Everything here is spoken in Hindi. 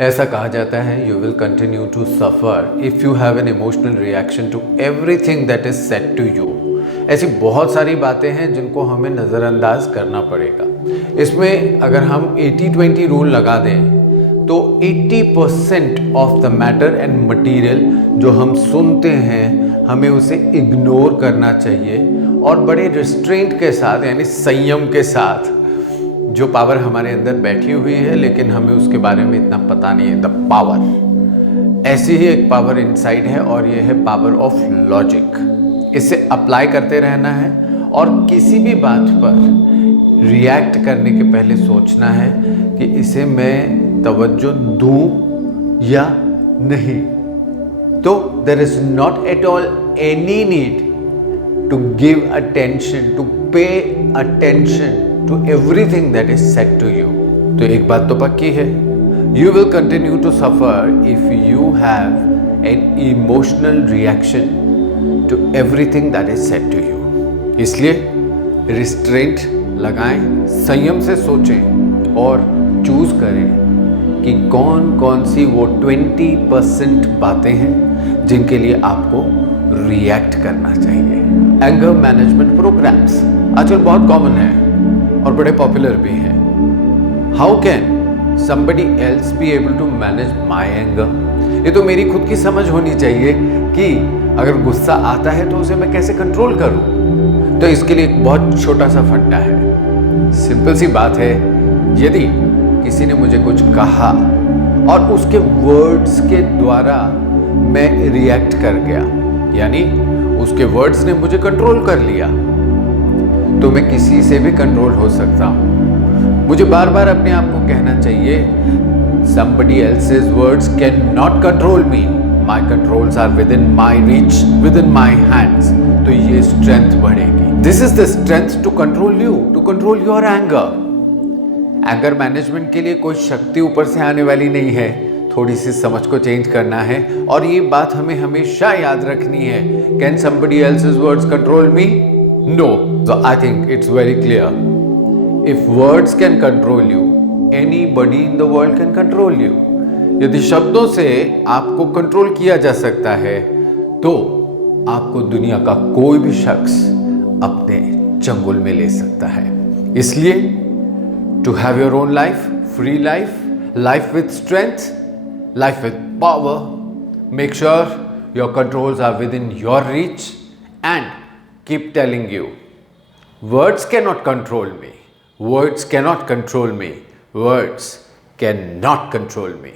ऐसा कहा जाता है you will continue to suffer if you have an emotional reaction to everything that is said to you. ऐसी बहुत सारी बातें हैं जिनको हमें नज़रअंदाज करना पड़ेगा। इसमें अगर हम 80-20 रूल लगा दें तो 80% of the matter and material जो हम सुनते हैं हमें उसे इग्नोर करना चाहिए और बड़े रिस्ट्रेंट के साथ यानी संयम के साथ जो पावर हमारे अंदर बैठी हुई है लेकिन हमें उसके बारे में इतना पता नहीं है। द पावर, ऐसी ही एक पावर इनसाइड है और ये है पावर ऑफ लॉजिक। इसे अप्लाई करते रहना है और किसी भी बात पर रिएक्ट करने के पहले सोचना है कि इसे मैं तवज्जो दूं या नहीं। तो there is not at all any need to give attention, to pay attention to everything that is said to you। तो एक बात तो पक्की है, you will continue to suffer if you have an emotional reaction to everything that is said to you। इसलिए restraint लगाएं, संयम से सोचें और चूज करें कि कौन कौन सी वो 20% बातें हैं जिनके लिए आपको रिएक्ट करना चाहिए। एंगर मैनेजमेंट प्रोग्राम्स आजकल बहुत कॉमन है और बड़े पॉपुलर भी हैं। How can somebody else be able to manage my anger? ये तो मेरी खुद की समझ होनी चाहिए कि अगर गुस्सा आता है तो उसे मैं कैसे कंट्रोल करूं। तो इसके लिए एक बहुत छोटा सा फंडा है, सिंपल सी बात है। यदि किसी ने मुझे कुछ कहा और उसके वर्ड्स के द्वारा मैं रिएक्ट कर गया, यानी उसके वर्ड्स ने मुझे कंट्रोल कर लिया, तो मैं किसी से भी कंट्रोल हो सकता हूं। मुझे बार बार अपने आप को कहना चाहिए somebody else's words cannot control me, my controls are within my reach, within my hands। तो ये स्ट्रेंथ बढ़ेगी। This is the strength to control you, to control your anger। Anger management के लिए कोई शक्ति ऊपर से आने वाली नहीं है, थोड़ी सी समझ को चेंज करना है और ये बात हमें हमेशा याद रखनी है। Can somebody else's words control me? No। So I think it's very clear. If words can control you, anybody in the world can control you। यदि शब्दों से आपको कंट्रोल किया जा सकता है तो आपको दुनिया का कोई भी शख्स अपने चंगुल में ले सकता है। इसलिए to have your own life, free life, life with strength, life with power, make sure your controls are within your reach and keep telling you, words cannot control me, words cannot control me, words cannot control me।